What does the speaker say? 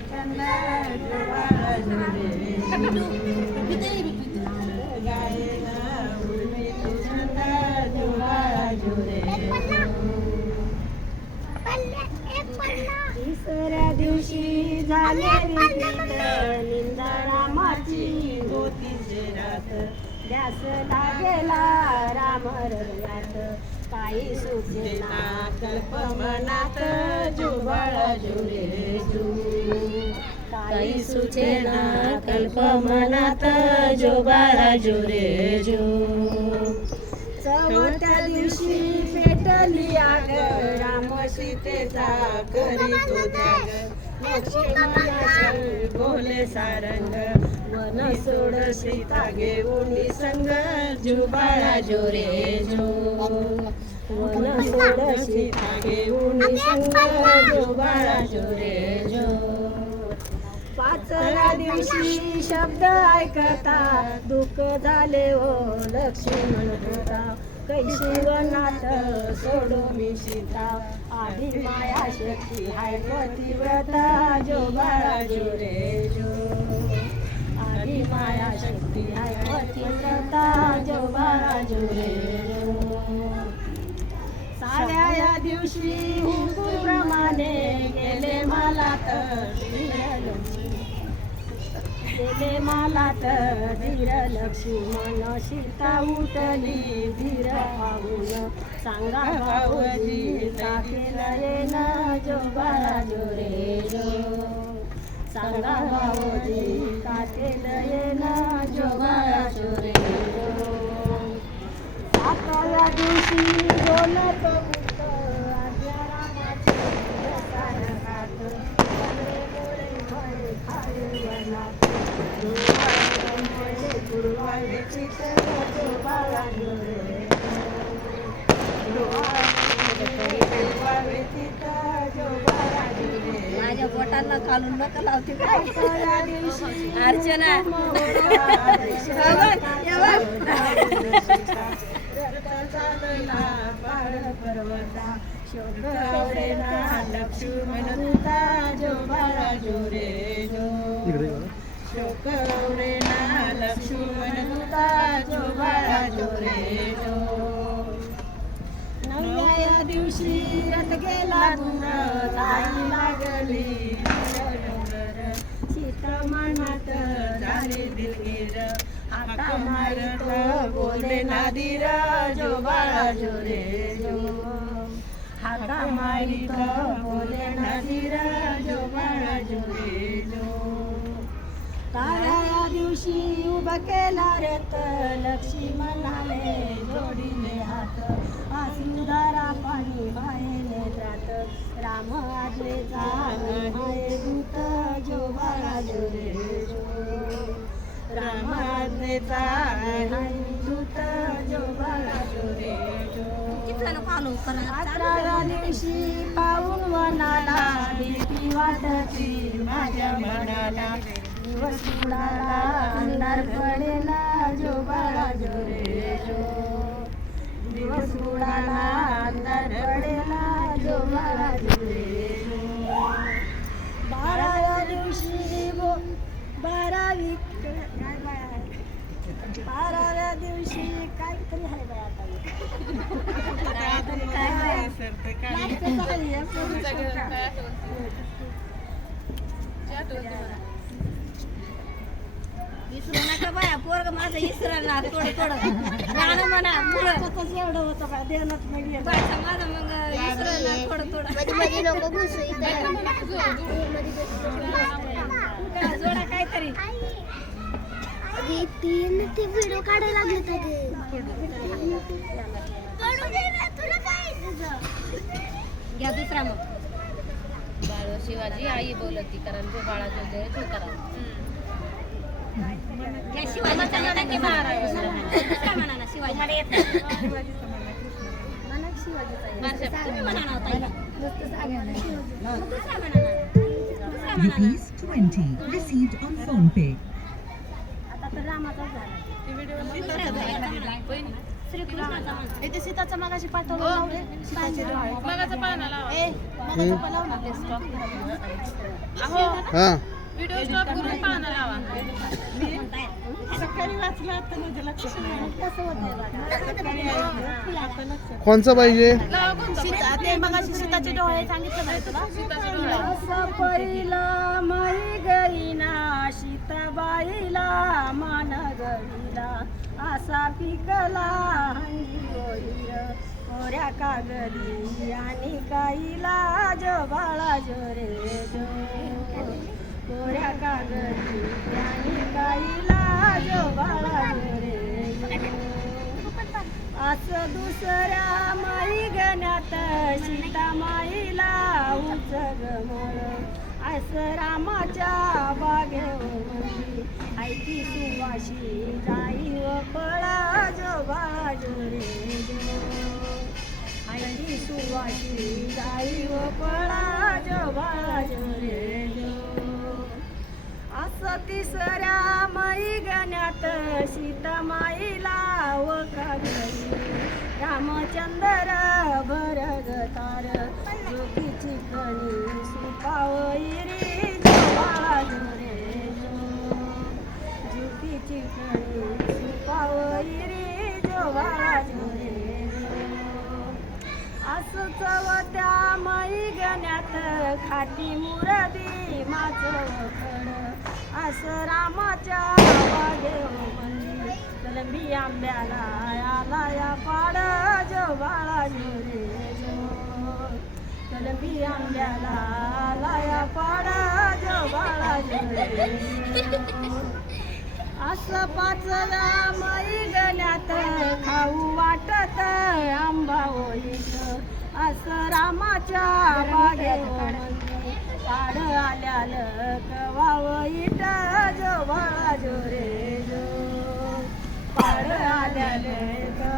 छंद जुबाळा जुरे गायला उर्मी तू छंद जुबाळा जुरे तिसऱ्या दिवशी झाले निंदा रामाची होती रात ध्यास लागेला राम हृदयात काही सुचेना कल्प मनात जुबाळा जुरे जू काही सुचेना कल्प मनात जुबाळा जुरे जू चौथ्या दिवशी पेटली आग राम सीतेचा करीतो त्याग लक्ष्मणाशी बोले सारंग वन सोड सीता घेऊन संग जुबाळा जुरे जो वन सोड सीता घेऊन संग जुबाळा जुरे जो पाचव्या दिवशी शब्द ऐकता दुःख झाले ओ लक्ष्मण होता कैशी वनात सोडो मी सीता आधी माया शक्ती हाय पतिव्रता जो बाळा जुरे जो आधी माया शक्ती हाय पतिव्रता जो बाळा जुरे जो साऱ्या दिवशी हुकूप्रमाणे गेले मला गेले मला तर धीर लक्ष्मण सीता उठली धीर पाहून सांगा भाऊजी केलं ना जो बाळा जोरे जो सांगा भाऊजी का केलं ना जो बाळा जोरे जो सातव्या दिवशी बोलत पुत्र आज्ञा रामाची सारखात माझ्या बोटांना खालून नका लावते अर्चना पर्वता शोक आवडेना लक्ष्मण जो बाळा जुरे जो शोक आवडेना लक्ष्मण जो बाळा जुरे जो नवव्या दिवशी रथ गेला दूर जाई लागली सीता मनात झाली दिलगीर हाका मारत बोले नादीर जो बाळा जुरे जो हाका मारित बोले नादीर जो बाळा जुरे जो काळ्या दिवशी उभा केला रथ लक्ष्मणाने जोडीले हात आसुदारा पाणी वाहेले जात राम आजलेचा माये दूत जो बाळा जुरे जो राम आजलेचा दूत जो बाळा जुरे जो 18व्या दिवशी पाऊन वनाला भीती वाटती माझ्या मनाला दिवस बुडाला अंधार पडेला जो बाळा जुरे जो दिवस बुडाला अंधार पडेला जो बाळा जुरे जो 12व्या दिवशी 12व्या दिवशी काहीतरी आहे बाय विसरू नका बाया पोरग माझं इसरणार थोडं थोडं गाणं म्हणा पुढं एवढं होतं बा देण्यात नाही माझं मग इसरणार थोडं थोडं मध्ये नको घुसू जोडा काहीतरी तीन ते व्हिडिओ काढायला लागले घ्या दुसरा मग बाळ शिवाजी आई बोलती कारण जो बाळा जो दे तो करा घ्या शिवाजीचा म्हणा की दुसरा म्हणा ना शिवाजी म्हणा शिवाजीचा तुम्ही म्हणा ना ताई दुसरा म्हणा ना Rupees 20 received on phone pay. आता तर रामाचाच झाला श्रीकृष्णाचा म्हणा इथे सीताचा मागाशी पाठवलं मगाचा पाहणा हा व्हिडिओ स्टॉप करून पाहणं लावा. सकाळी वाचलं आता माझ्या लक्षात नाही. कसं होतंय बघा. कोणचं पाहिजे? लावा कोणतं? सीता ते मगाशी सीताचे डोळे सांगितलं नाही तुला? सीताचे डोळे. असं पहिला माई गईना सीताबाईला मान गईला असा पिकला हंगी ओऱ्या कागदी आणि काईला जो बाळा जो रे जो ओऱ्या कागदी आणि काईला जो बाळा जो रे जो असं दुसऱ्या माई गण्यात सीता माईला उंच गमळ असं रामाच्या बागेवर ऐकी सुवाशी जाई व फळा जो बाळा जो रे जो ऐकी सुवाशी जाई व फळा जो बाळा जो रे जो असं तिसऱ्या माई गण्यात सीता माईला व कागदी रामचंद्र भरगतार जोगीची कणी सुपावई रे जो बाळा जो रे जो जोगीची कणी सुपावई रे जो बाळा जो रे जो असं चवत्या माई गण्यात खाटी मुरदी माझं खड असं रामाच्या बागेवरती कलंबी आंब्याला आला या पाड जो बाळा जो रे जो कलंबी आंब्याला आला या पाड जो बाळा जो रे जो असं पाचला माई गण्यात खाऊ वाटत आंबा होईत असं रामाच्या बागेवरती पाड आल्यालं कवावईट जो बाळा जो रे जो पाड आल्यालं